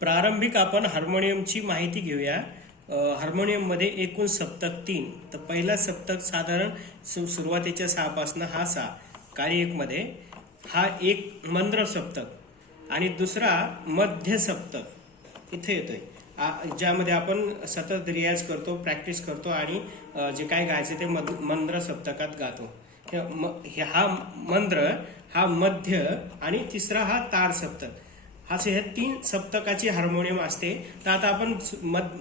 प्रारंभिक आपण हार्मोनियमची माहिती घेऊया। हार्मोनियम मध्ये एकूण सप्तक 3। तर पहिला सप्तक साधारण सुरुवातीच्या 6 पासून हा 6, काळी 1 मध्ये हा एक मंद्र सप्तक आणि दुसरा मध्य सप्तक इथे येतोय, ज्यामध्ये आपण सतत रियाज करतो, प्रॅक्टिस करतो आणि जे काय गायचे ते मंद्र सप्तकात गातो। हा मंद्र, हा मध्य आणि तिसरा हा तार सप्तक, असे हे 3 सप्तकाची हार्मोनियम असते। तर आता आपण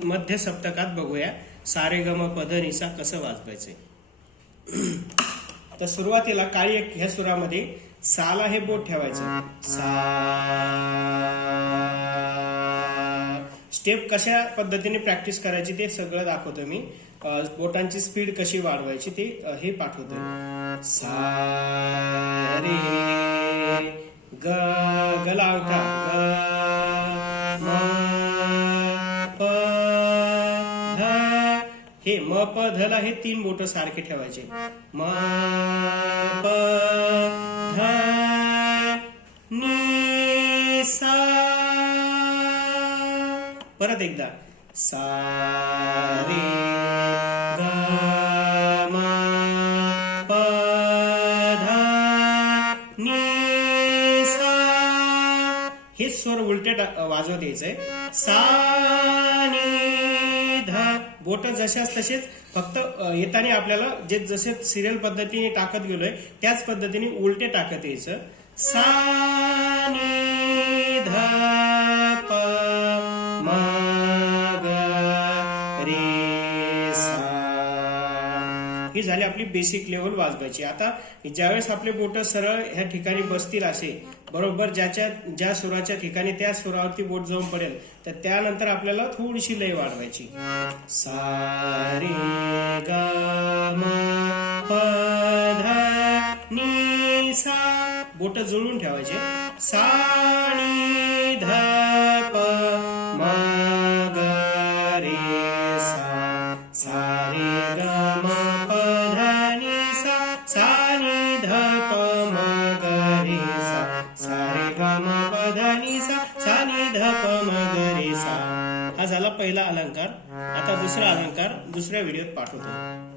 मध्य सप्तकात बघूया सा रे ग म प ध नि सा कसं वाजवायचंय। तर सुरुवातीला काळी 1 ह्या सुरामध्ये साला हे बोट ठेवायचं, सा। स्टेप कशा पद्धतीने प्रॅक्टिस करायची ते सगळं दाखवतो मी। बोटांची स्पीड कशी वाढवायची ते हे पाठवतोय। सा रे ग, गला अंगठा, ग म प ध, हे म प ध ला हे 3 बोट सारखे ठेवायचे, म प ध नि सा। परत एकदा सा रे ग म प ध नि सा। हे स्वर उलटे वाजवत द्यायचंय, सा नि ध। बोट जशाच तसेच, फक्त येताना आपल्याला जे जसे सिरियल पद्धतीने टाकत गेलोय त्याच पद्धतीने उलटे टाकत यायचं, सा नि ध प म ग रे सा। ही झाली आपली बेसिक लेवल वाजवायची। आता ज्यावेळेस आपले बोट सरळ ह्या ठिकाणी बसतील, असे बरोबर ज्या सुराच्या ठिकाणी त्या सुरावरती बोट जाऊन पडेल, तर त्यानंतर आपल्याला थोडीशी लय वाढवायची, सा रे ग म प ध नि सा। बोट जुळून ठेवायचे, सा नि ध प म ग रे सा, सा रे ग म प ध नि सा, सा नि ध प म ग रे सा, सा रे ग म प ध नि सा, सा नि ध प म ग रे सा। हा झाला पहिला अलंकार। आता दुसरा अलंकार दुसऱ्या व्हिडिओत पाठवतो।